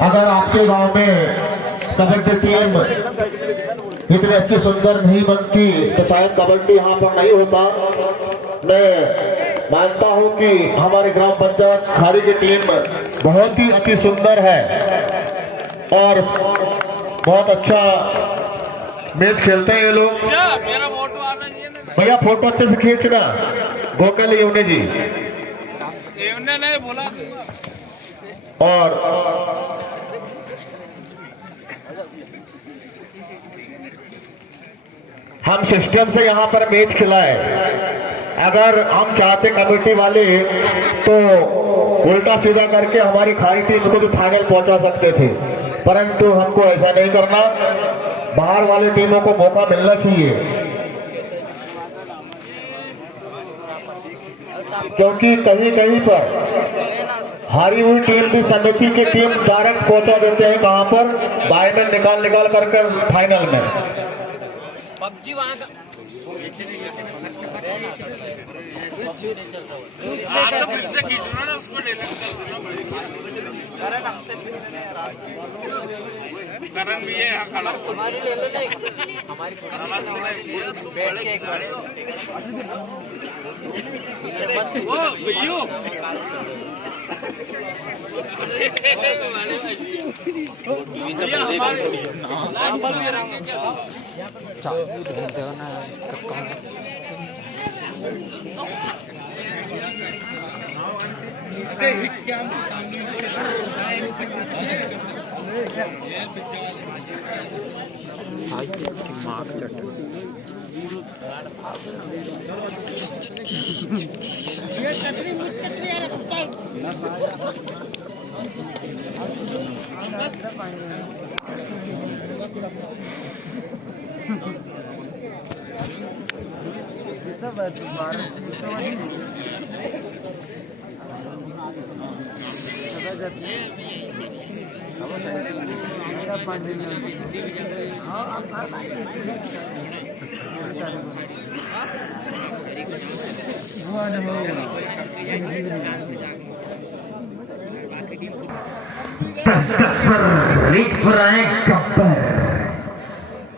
अगर आपके गांव में कबड्डी टीम इतनी अच्छी सुंदर नहीं बनती तो शायद कबड्डी यहाँ पर नहीं होता। मैं मानता हूँ कि हमारे ग्राम पंचायत खारी की टीम बहुत ही अति सुंदर है और बहुत अच्छा मैच खेलते हैं ये लोग। भैया फोटो अच्छे से खींचना। गोकल यमुने जी ने बोला। और हम सिस्टम से यहाँ पर मैच खिलाए। अगर हम चाहते कमेटी वाले तो उल्टा सीधा करके हमारी खारी टीम को भी फाइनल पहुंचा सकते थे, परंतु हमको ऐसा नहीं करना। बाहर वाले टीमों को मौका मिलना चाहिए, क्योंकि कहीं कहीं पर हारी हुई टीम भी समिति की टीम डायरेक्ट पहुंचा देते हैं कहां पर, बाय में निकाल कर फाइनल में। पबजी वहां का तो फिर से खींचना ना उसको करण भी है खड़ा हमारी ले लो नहीं हमारी बैठ के एक ओ भैया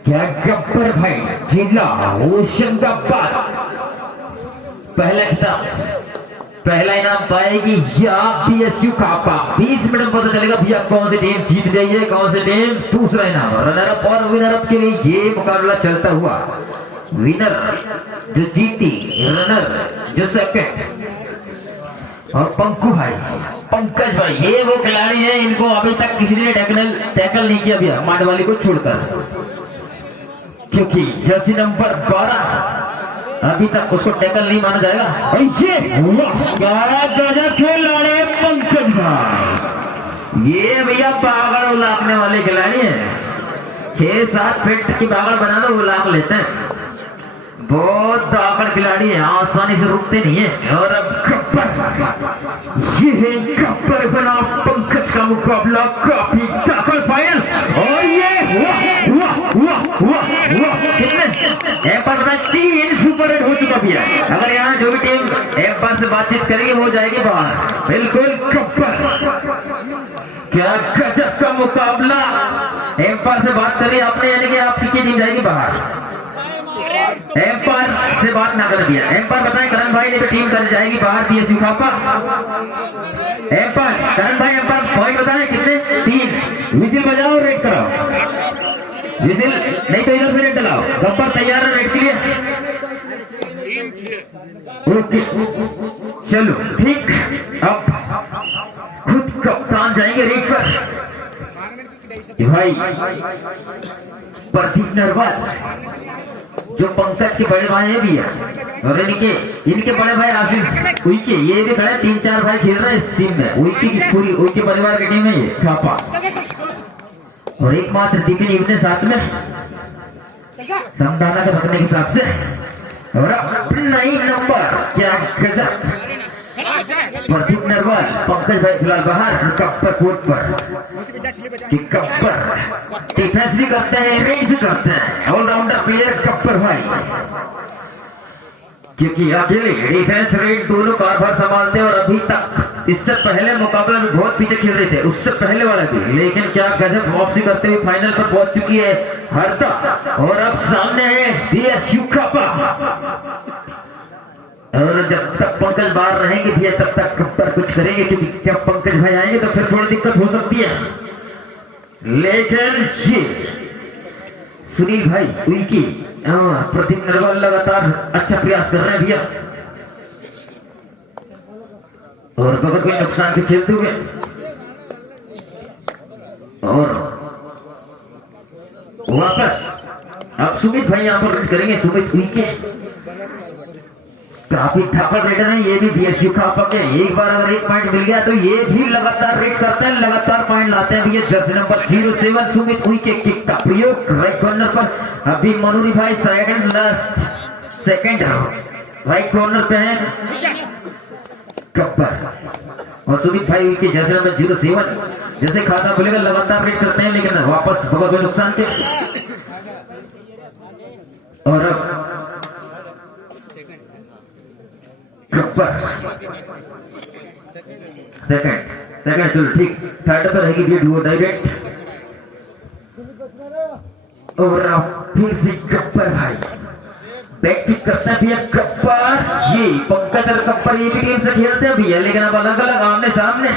क्या गब्बर भाई जिला होशंगाबाद पहला इनाम पाएगी या PSU कापा। 20 मिनट पता चलेगा भैया कौन सी टीम जीत गई है, कौन सी टीम दूसरा इनाम। रनर अप और विनर अप के लिए ये मुकाबला चलता हुआ, विनर जो जीती, रनर जो सेकंड, और पंकज भाई ये वो खिलाड़ी हैं इनको अभी तक किसी ने टैकल नहीं किया भैया मांडवाली को छोड़कर, क्योंकि जर्सी नंबर 12 अभी तक उसको टैकल नहीं माना जाएगा। ये खिलाड़ी पंकज भाई, ये भैया बागड़ उलाकने वाले खिलाड़ी हैं। 6-7 फीट की बागड़ बना लो उलाक लेते हैं, बहुत ताकड़ खिलाड़ी है, आसानी से रुकते नहीं है। और अब ये है गब्बर बना पंकज का मुकाबला, काफी ताकड़ फाइनल। और ये एम्पायर 3 सुपर हिट हो चुका भी है। अगर यहाँ जो भी टीम एम्पायर से बातचीत करेगी वो जाएगी बाहर। बिल्कुल गब्बर, क्या गजब का मुकाबला। एम्पायर से बात करिए आपने, यानी कि आपकी टीम जाएगी बाहर। एम्पायर से बात ना कर दिया। एम्पायर बताएं करण भाई ने तो टीम कर जाएगी बाहर PSU कापा। एम्पायर करण भाई, एम्पायर पॉइंट बताएं कितने? 3। विजिल बजाओ, रेड कराओ। विजिल नहीं तो इधर से रेड डलाओ। गब्बर तैयार है रेड के लिए? ओके चलो ठीक। अब खुद कप्तान जाएंगे रेड पर। भाई प्रदीप नरवाल जो पंकज के बड़े भाई है भी है, और इनके बड़े भाई आशीष उइके, ये भी खड़े 3-4 भाई खेल रहे हैं इस टीम में। उइके की पूरी उइके परिवार की टीम है ये छापा, और एकमात्र दीपिन इवने साथ में समझाना के रखने के हिसाब से। और अपना ही नंबर क्या गजब, प्रदीप नरवाल पंकज भाई फिलहाल बाहर। गब्बर कोर्ट पर गब्बर डिफेंस भी करते हैं, रेंज भी करते हैं, ऑलराउंडर प्लेयर गब्बर भाई। क्योंकि अकेले डिफेंस रेट दोनों कारभार संभालते हैं और अभी तक इससे पहले मुकाबला में बहुत पीछे खेल रहे थे, उससे पहले वाला भी, लेकिन क्या गजब वापसी करते हुए फाइनल पर पहुंच चुकी है हरता। और अब सामने है बीएसयू कापा। और जब तक पंकज बाहर रहेंगे भैया तब तक कप्पर कुछ करेंगे, क्योंकि जब पंकज भाई आएंगे तो फिर थोड़ी दिक्कत हो सकती है। लेकिन जी सुनील भाई उनकी प्रदीप नरवाल लगातार अच्छा प्रयास कर रहे हैं भैया, और बगल कोई नुकसान से खेलते हुए। और वापस अब सुमित भाई यहाँ पर करेंगे। सुमित उनके काफी ठाकर रेडर है ये भी बीएसयू कापा के। एक बार अगर एक पॉइंट मिल गया तो ये भी लगातार रेड करते हैं, लगातार पॉइंट लाते हैं। ये जर्सी नंबर 07 सुमित उनके किक का प्रयोग राइट कॉर्नर पर। अभी मनोरी भाई सेकंड राइट कॉर्नर पे है कप्पर, और सुमित भाई उनके जर्सी नंबर 07 जैसे खाता खुलेगा लगातार रेड करते हैं, लेकिन वापस बहुत नुकसान के। और अब सेकंड चलो ठीक, थर्ड पर रहेगी ये डुओ डायरेक्ट। और अब फिर से गप्पर भाई बैक किक करता है भैया गप्पर। ये पंकज और गप्पर ये भी टीम से खेलते हैं भैया, लेकिन अब अलग अलग आमने सामने।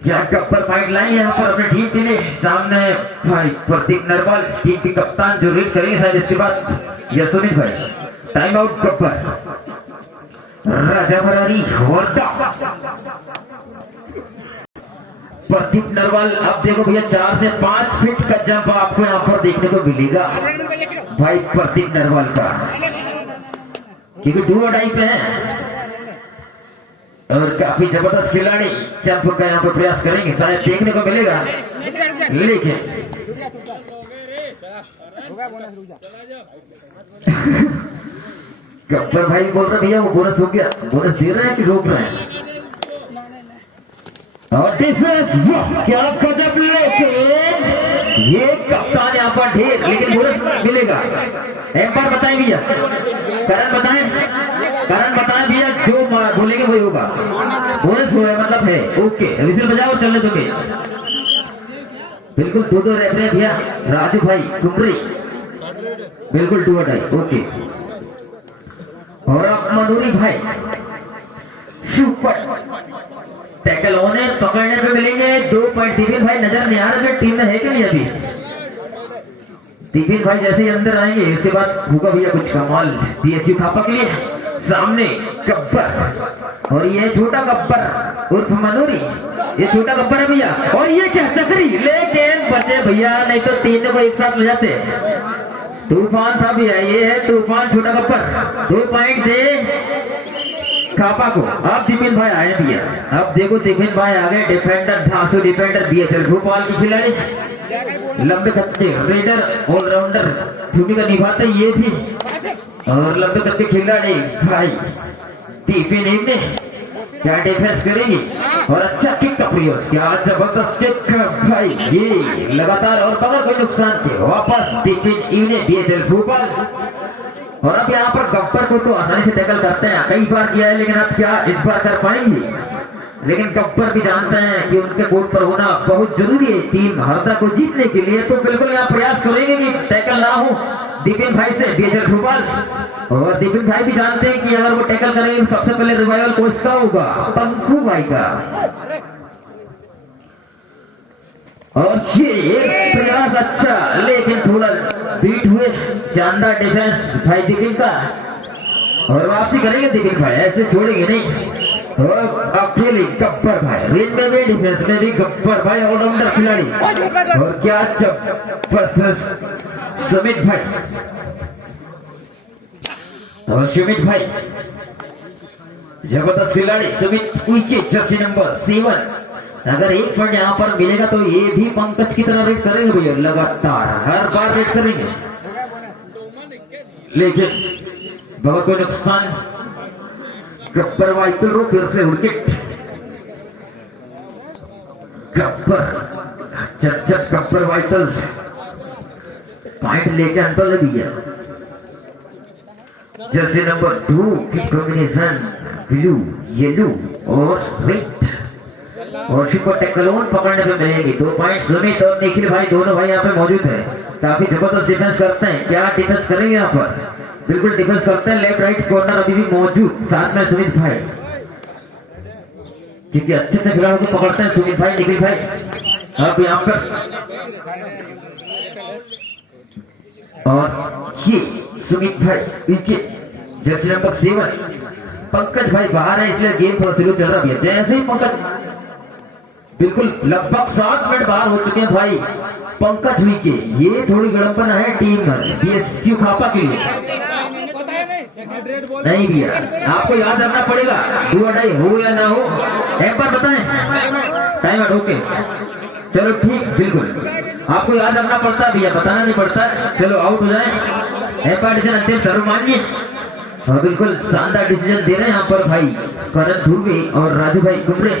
क्या गप्पर फाइट लाएंगे यहाँ पर अपनी टीम के लिए। सामने भाई प्रदीप नरवाल टीम के कप्तान जो रीड करेंगे शायद इसके बाद यशोनी भाई। टाइम आउट कप्पर राजा भरारी प्रदीप नरवाल। अब देखो भैया 4 से 5 फीट का जंप आपको यहाँ पर देखने को मिलेगा भाई प्रदीप नरवाल का, क्योंकि डुओ डाई पे है और काफी जबरदस्त खिलाड़ी जंप का यहाँ पर प्रयास करेंगे, शायद देखने को मिलेगा। लेकिन गप्पर भाई बोल रहे भैया वो बोनस हो गया, बोनस दे रहे हैं कि रोक रहे हैं। और डिफेंस क्या गजब, लेकिन ये कप्तान यहाँ पर ढेर, लेकिन बोनस मिलेगा। एक बार बताएं भैया, कारण बताएं भैया, जो बोलेंगे वही होगा। बोनस हो मतलब है ओके, विजिल बजाओ चलने दोगे। बिल्कुल दो रेफरी भैया, राजू भाई कुमरी बिल्कुल 2 अटाई ओके। और अब मनोरी भाई सुपर टैकल होने पकड़ने पे मिलेंगे 2 पॉइंट। दिपिन भाई नजर नहीं आ रहे टीम में है कि नहीं अभी। दिपिन भाई जैसे ही अंदर आएंगे इसके बाद होगा भैया कुछ कमाल बीएसयू कापा के लिए। सामने गब्बर और ये छोटा गब्बर उर्फ मनोरी, ये छोटा गब्बर है भैया। और ये क्या चक्री, लेकिन बचे भैया, नहीं तो 3 को एक साथ ले जाते। तूफान था भैया, ये है तूफान छोटा गब्बर। 2 पॉइंट दे कापा को। अब दिपिन भाई आए भैया, अब देखो दिपिन भाई आ गए। डिफेंडर धांसू डिफेंडर बीएसएल भोपाल की खिलाड़ी, लंबे छक्के रेडर ऑलराउंडर भूमिका निभाते ये भी, और लंबे छक्के खिलाड़ी भाई दिपिन ने क्या डिफेंस करेगी। और अच्छा किक का प्रयोग, क्या जबरदस्त किक भाई, ये लगातार और बगल कोई नुकसान के वापस दिपिन ने बीएसएल भोपाल। और अब यहाँ पर गब्बर को तो आसानी से टैकल करते हैं, कई बार किया है, लेकिन अब क्या इस बार कर पाएंगे। लेकिन गब्बर भी जानते हैं कि उनके कोर्ट पर होना बहुत जरूरी है टीम हरदा को जीतने के लिए, तो बिल्कुल यहाँ प्रयास करेंगे कि टैकल ना हो दिपिन भाई से बीएसएल भोपाल। और दिपिन भाई भी जानते हैं कि अगर वो टैकल करेंगे तो सबसे पहले रिवाइवल कोच का होगा, पंकू भाई का। और ये एक प्रयास अच्छा, लेकिन थोड़ा बीट हुए। शानदार डिफेंस भाई दिपिन का, और वापसी करेंगे दिपिन भाई, ऐसे छोड़ेंगे नहीं। और अकेले गब्बर भाई रेंज में भी डिफेंस में भी गब्बर भाई ऑलराउंडर खिलाड़ी। और क्या जबरदस्त सुमित भाई, और सुमित भाई जबरदस्त खिलाड़ी सुमित उनके जर्सी नंबर 7। अगर 1 पॉइंट यहाँ पर मिलेगा तो ये भी पंकज की तरह रेड करेंगे भैया, लगातार हर बार रेड करेंगे। लेकिन बहुत कोई नुकसान, गब्बर वाइटल रो फिर से wicket. Gabbar Gabbar vital point लेके अंतर ले दिया। जर्सी नंबर 2 की कॉम्बिनेशन ब्लू, येलो और रेड, और को टेकलोन पकड़ने पे मिलेगी 2 पॉइंट। सुमित और निखिल भाई दोनों भाई यहाँ पे मौजूद है, काफी जबरदस्त डिफेंस करते हैं। क्या डिफेंस करेंगे यहाँ पर? बिल्कुल डिफेंस करते हैं। लेफ्ट राइट कॉर्नर अभी भी मौजूद, साथ में सुमित भाई, क्योंकि अच्छे से खिलाड़ियों को पकड़ते हैं सुमित भाई, निखिल भाई। अब यहाँ पर और ये सुमित भाई, इनके जर्सी नंबर 7 पंकज भाई बाहर है, इसलिए गेम थोड़ा स्लो चल रहा है। जैसे ही पंकज बिल्कुल लगभग 7 मिनट बाहर हो चुके हैं भाई पंकज हुई के, ये थोड़ी गड़बड़ है टीम में बीएसयू खापा के लिए। नहीं भैया, आपको याद रखना पड़ेगा, 2 अढ़ाई हो या ना हो, एक बार बताएं। टाइम आउट, ओके चलो ठीक, बिल्कुल आपको याद रखना पड़ता है भैया, बताना नहीं पड़ता। चलो आउट हो जाए, एम्पायर डिसीजन अंतिम सर्वमान्य। और बिल्कुल शानदार डिसीजन दे रहे हैं यहाँ पर भाई करण ध्रुवे और राजू भाई कुमरे,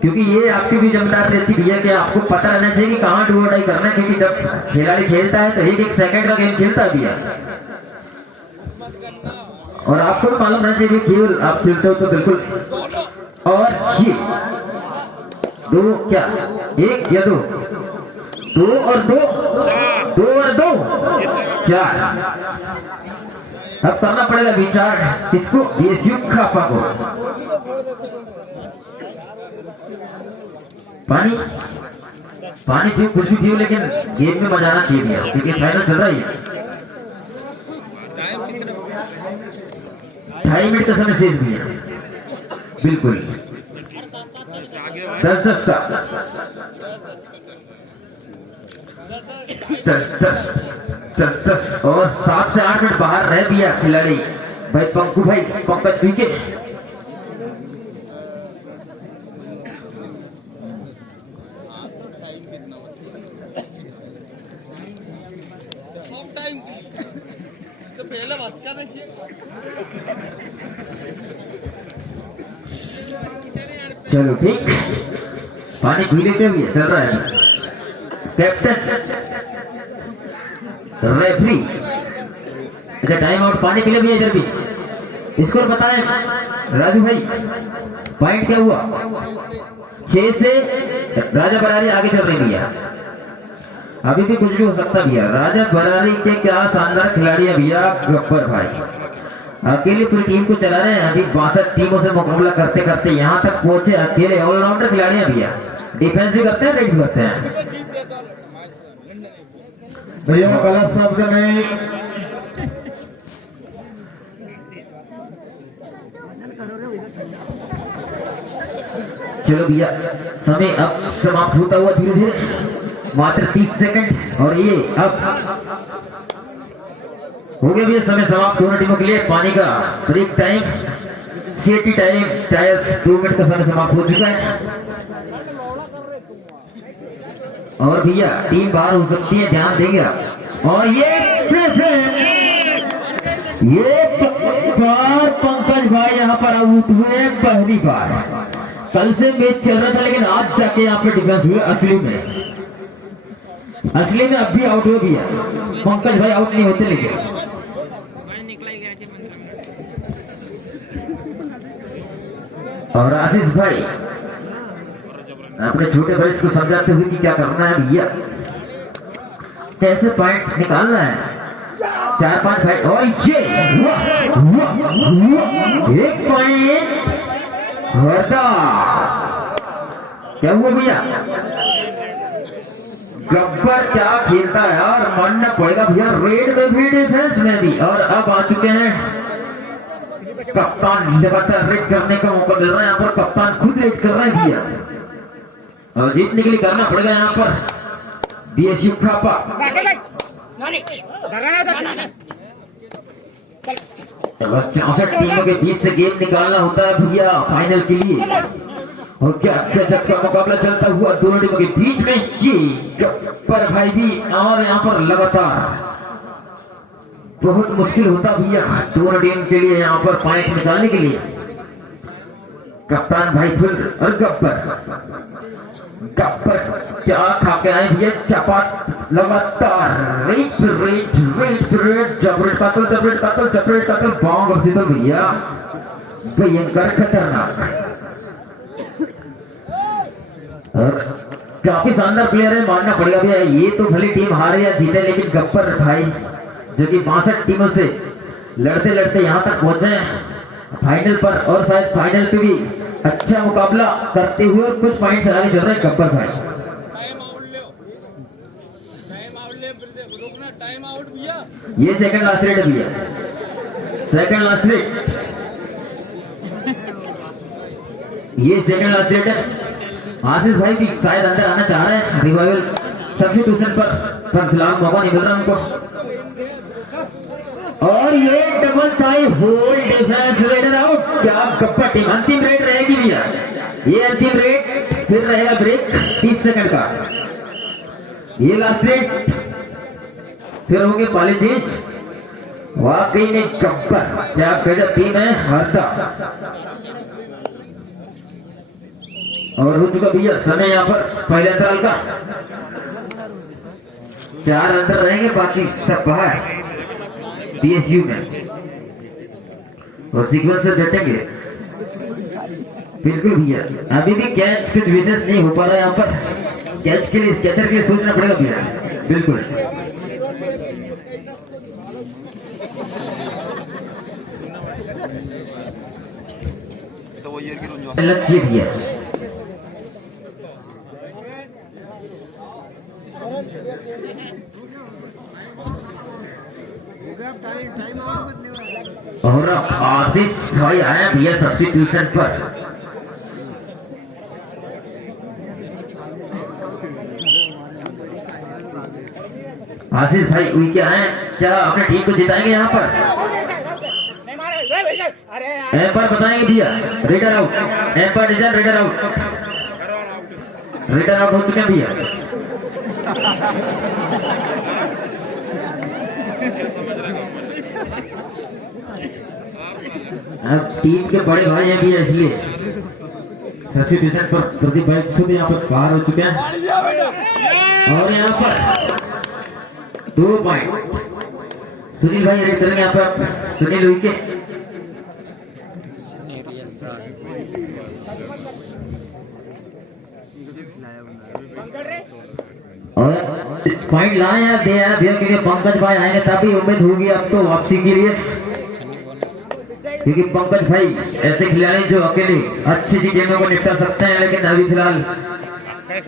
क्योंकि ये आपकी भी जिम्मेदार रहती भैया कि आपको पता रहना चाहिए कि कहाँ डू अडाई करना है, क्योंकि जब खिलाड़ी खेलता है तो एक सेकंड का गेम खेलता है भैया, और आपको भी मालूम रहना चाहिए केवल आप खेलते हो तो बिल्कुल। और ये 2 क्या 1 या 2, 2 और 2, 2 और 2 4। अब करना पड़ेगा विचार किसको? बीएसयू खापा को। पानी पानी पियो, कुछ भी पियो, लेकिन गेम में मजा आना चाहिए भैया, क्योंकि फाइनल चल रहा है। 2.5 मिनट का समय शेष भैया, बिल्कुल 10-10 का 10-10 और 7 से 8 मिनट बाहर रह दिया खिलाड़ी भाई पंकु भाई पंकज विकेट। पहले बात कर रही थी। चलो ठीक, पानी पी लेते हुए चल रहा है। कैप्टन रेफरी, अच्छा टाइम आउट, पानी पी ले भैया जल्दी। स्कोर बताएं राजू भाई, पॉइंट क्या हुआ? 6 से राजा बरारी आगे चल रही भैया, अभी भी कुछ भी हो सकता भैया। राजा बरारी के क्या शानदार खिलाड़ी है भैया, गब्बर भाई अकेले पूरी टीम को चला रहे हैं। अभी 62 टीमों से मुकाबला करते करते यहाँ तक पहुंचे, अकेले ऑलराउंडर खिलाड़ी हैं भैया, डिफेंस भी करते हैं, रेड भी करते हैं भैया। गलत शब्द नहीं, चलो भैया समय अब समाप्त होता हुआ धीरे धीरे, मात्र 30 सेकंड, और ये अब हो गया भैया समय समाप्त दोनों टीमों के लिए। पानी का ब्रेक टाइम, सीएटी टाइम, टायर 2 मिनट का समय समाप्त हो चुका है। और भैया टीम बाहर हो सकती है, ध्यान देंगे आप। और ये बार पंकज भाई यहाँ पर आउट हुए, पहली बार। कल से मैच चल रहा था, लेकिन आज जाके यहाँ पे डिफेंस हुए असली में अब भी आउट हो गया। पंकज भाई आउट नहीं होते, लेकिन और आशीष भाई अपने छोटे भाई को समझाते हुए कि क्या करना है भैया, कैसे पॉइंट निकालना है। 4-5 भाई, और ये 1 पॉइंट क्या हुआ भैया? गब्बर क्या खेलता है, और मानना पड़ेगा भैया, रेड में भी डिफेंस में भी। और अब आ चुके हैं कप्तान, लगातार रेड करने का मौका मिल रहा है यहाँ पर, कप्तान खुद रेड कर रहे हैं भैया, और जीतने के लिए करना पड़ेगा यहाँ पर बीएसयू खापा। 64 टीमों के बीच से गेम निकालना होता है भैया फाइनल के लिए, और क्या गजब का मुकाबला चलता हुआ दोनों टीमों के बीच में। ये गब्बर भाई भी और यहाँ पर लगातार बहुत मुश्किल होता भैया दोनों टीम के लिए यहाँ पर पॉइंट निकालने के लिए। कप्तान भाई फिर और गब्बर गब्बर क्या खा के आए भैया चपाट लगातार रेट रेट रेट रेट जबरेट कातल बाउंड और सीधे भैया भयंकर खतरनाक और काफी शानदार प्लेयर है, मानना पड़ेगा भैया। ये तो भली टीम हारे या जीते, लेकिन गब्बर भाई जो कि 62 टीमों से लड़ते लड़ते यहाँ तक पहुंचे फाइनल पर, और शायद फाइनल पे भी अच्छा मुकाबला करते हुए कुछ पॉइंट आगे चल रहे हैं गब्बर भाई। ये सेकंड लास्ट रेट है भैया, सेकंड लास्ट रेट, ये सेकंड लास्ट रेट है। आशीष भाई भी शायद अंदर आना चाह रहे हैं रिवाइवल सब्स्टिट्यूशन पर फिलहाल मौका नहीं मिल रहा उनको। और ये double tie hold defence raider out. क्या गप्पा टीम अंतिम रेट रहेगी भैया, ये अंतिम रेट, फिर रहेगा ब्रेक 30 सेकंड का, ये लास्ट रेट, फिर होंगे पाली चेंज। वाकई में गप्पर क्या गजब टीम है हरदा। और हो चुका भैया समय यहाँ पर पहले अंतराल का, 4 अंदर रहेंगे, बाकी सब बाहर पीएसयू में, और सीक्वेंस से जटेंगे बिल्कुल भैया। अभी भी कैच कुछ विशेष नहीं हो पा रहा है यहाँ पर, कैच के लिए कैचर के लिए सोचना पड़ेगा भैया बिल्कुल। लक्ष्य भैया और आशीष भाई आए भैया सब्स्टिट्यूशन पर। आशीष भाई उनके क्या है, क्या अपने टीम को जिताएंगे यहाँ पर? एम्पायर बताएंगे भैया, रेडर आउट, एम्पायर डिजाइन रेडर आउट, रेडर आउट हो चुके हैं भैया। अब टीम के बड़े भाई हैं भी, इसलिए सब्स्टिट्यूशन पर प्रदीप भाई खुद यहाँ पर बाहर हो चुके हैं। और यहाँ पर 2 पॉइंट सुनील भाई रेड करेंगे यहाँ पर, सुनील विकेट। और पॉइंट लाए या दे यार भैया, क्योंकि पंकज भाई आएंगे तभी उम्मीद होगी अब तो वापसी के लिए, क्योंकि पंकज भाई ऐसे खिलाड़ी जो अकेले अच्छी सी गेंदों को निपटा सकते हैं, लेकिन अभी फिलहाल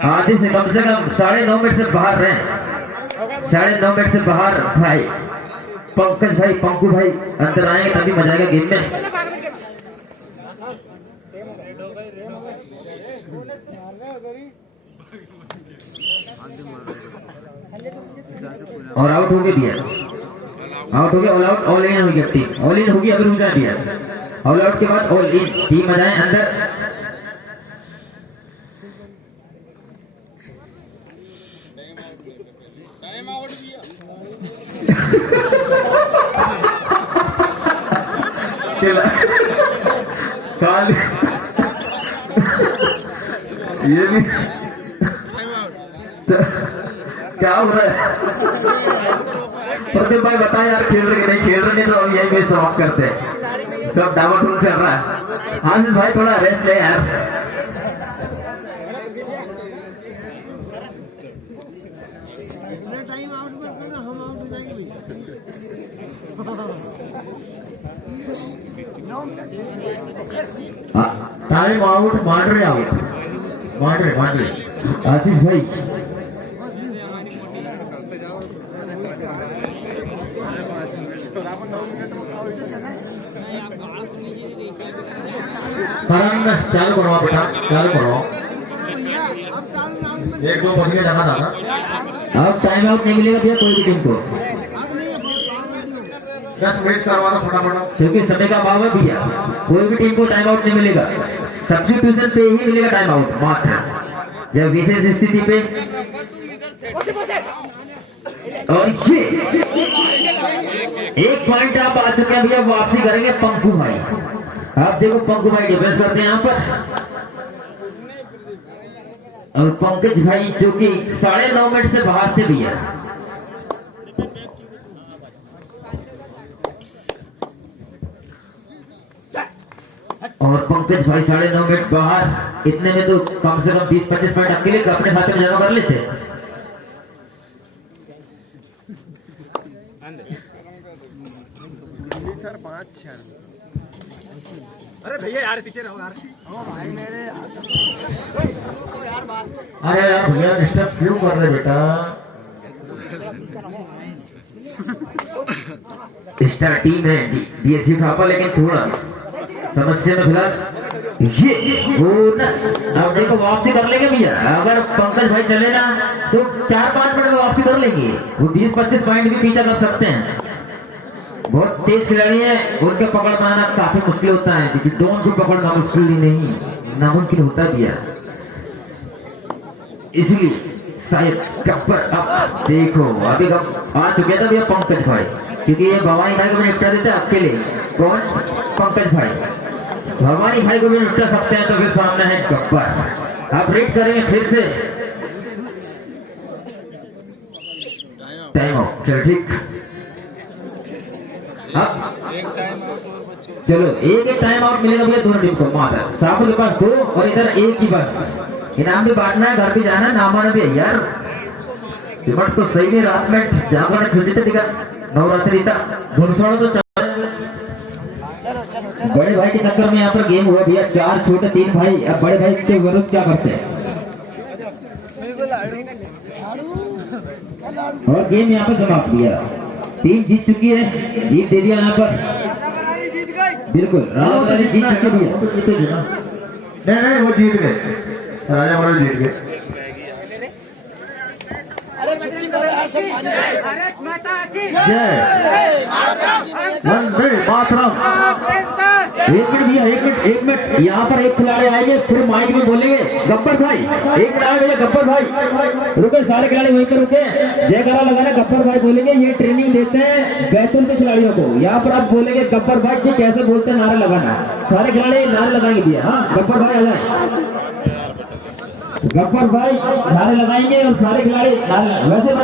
आधे से कम 9.5 मिनट से बाहर रहे, 9.5 मिनट से बाहर भाई पंकज भाई, पंकु भाई अंदर आएंगे तभी मजा आएगा गेम में। और आउट हो गए दिया, आउट हो गया, ऑल आउट, ऑल इन हो गया टीम, ऑल इन होगी, अभी रुक जा दिया, ऑल आउट के बाद ऑल इन, टीम आ जाए अंदर। ये भी क्या हो रहा है प्रदीप भाई, बताए यार खेल रहे नहीं खेल रहे, तो यही भी समाप्त करते हैं, सब डामाडोल चल रहा है। आशीष भाई थोड़ा रेस्ट ले यार। टाइम आउट करते ना, हम आउट हो जाएंगे। Time out, Mandre out, Mandre Ashish भाई। चालू करो बेटा, चालू करो, 1-2 बढ़िया जाना था ना। अब टाइम आउट नहीं मिलेगा भैया कोई भी टीम को, 10 मिनट करवाना फटाफट, क्योंकि समय का अभाव है भैया, कोई भी टीम को टाइम आउट नहीं मिलेगा, सब्स्टिट्यूशन पे ही मिलेगा टाइम आउट मात्र, जब विशेष स्थिति पे। और ये 1 पॉइंट आप आ चुके हैं भैया, वापसी करेंगे पंकु भाई। आप देखो पंकु भाई डिफेंस करते हैं यहाँ पर, और पंकज भाई जो कि 9.5 मिनट से बाहर से भी है। और पंकज भाई 9.5 मिनट बाहर, इतने में तो कम से कम 20-25 पॉइंट अकेले अपने खाते में जमा कर लेते। अरे भैया यार पीछे रहो यार। अरे यार भैया डिस्टर्ब क्यों कर रहे बेटा? स्टार टीम है बीएसयू खापा, लेकिन थोड़ा समस्या में फिलहाल ये बोनस। अब देखो वापसी कर लेंगे भैया, अगर पंकज भाई चले ना तो 4-5 मिनट में वापसी कर लेंगे। वो 20-25 पॉइंट भी पीछा कर सकते हैं। बहुत तेज खिलाड़ी है, उनके पकड़ पाना काफी मुश्किल होता है, क्योंकि दोनों को पकड़ना मुश्किल ही नहीं नामुमकिन होता भी है। इसलिए शायद गब्बर, अब देखो अभी आ चुके थे भैया पंकज भाई, क्योंकि ये भवानी भाई को भी निपटा देते हैं अकेले। कौन? पंकज भाई। भवानी भाई को भी निपटा सकते हैं, तो फिर सामने है गब्बर। आप रेड करेंगे फिर से टाइम आउट। चलो ठीक, चलो एक टाइम आउट मिलेगा भैया दोनों टीम को। माधर साहब के पास 2 और इधर 1 ही बस। इनाम भी बांटना है, घर भी जाना है, नाम आना भी है यार। पेमेंट तो सही नहीं, रात में जहाँ पर छुट्टी थे टिका नवरात्रि था घुड़सौड़ तो बड़े भाई के चक्कर में यहाँ पर गेम हुआ भैया। 4 छोटे 3 भाई, अब बड़े भाई के विरुद्ध क्या करते हैं, और गेम यहाँ पर समाप्त किया। टीम जीत चुकी है, जीत दे दिया यहाँ पर। बिल्कुल राजा जीत चुके भैया। नहीं वो जीत गए, राजा वाले जीत गए। एक मिनट यहाँ पर एक खिलाड़ी आएंगे, फिर माइक में बोलेंगे गब्बर भाई। एक मिनट आए भैया गब्बर भाई, रुके सारे खिलाड़ी वहीं पर रुके, जयकारा लगाना। गब्बर भाई बोलेंगे, ये ट्रेनिंग देते हैं बैतूल के खिलाड़ियों को। यहाँ पर आप बोलेंगे गब्बर भाई की कैसे बोलते हैं, नारा लगाना। सारे खिलाड़ी नारे लगाएंगे भैया। हाँ गब्बर भाई आ जाए, गब्बर भाई नारे लगाएंगे और सारे खिलाड़ी नारे। वैसे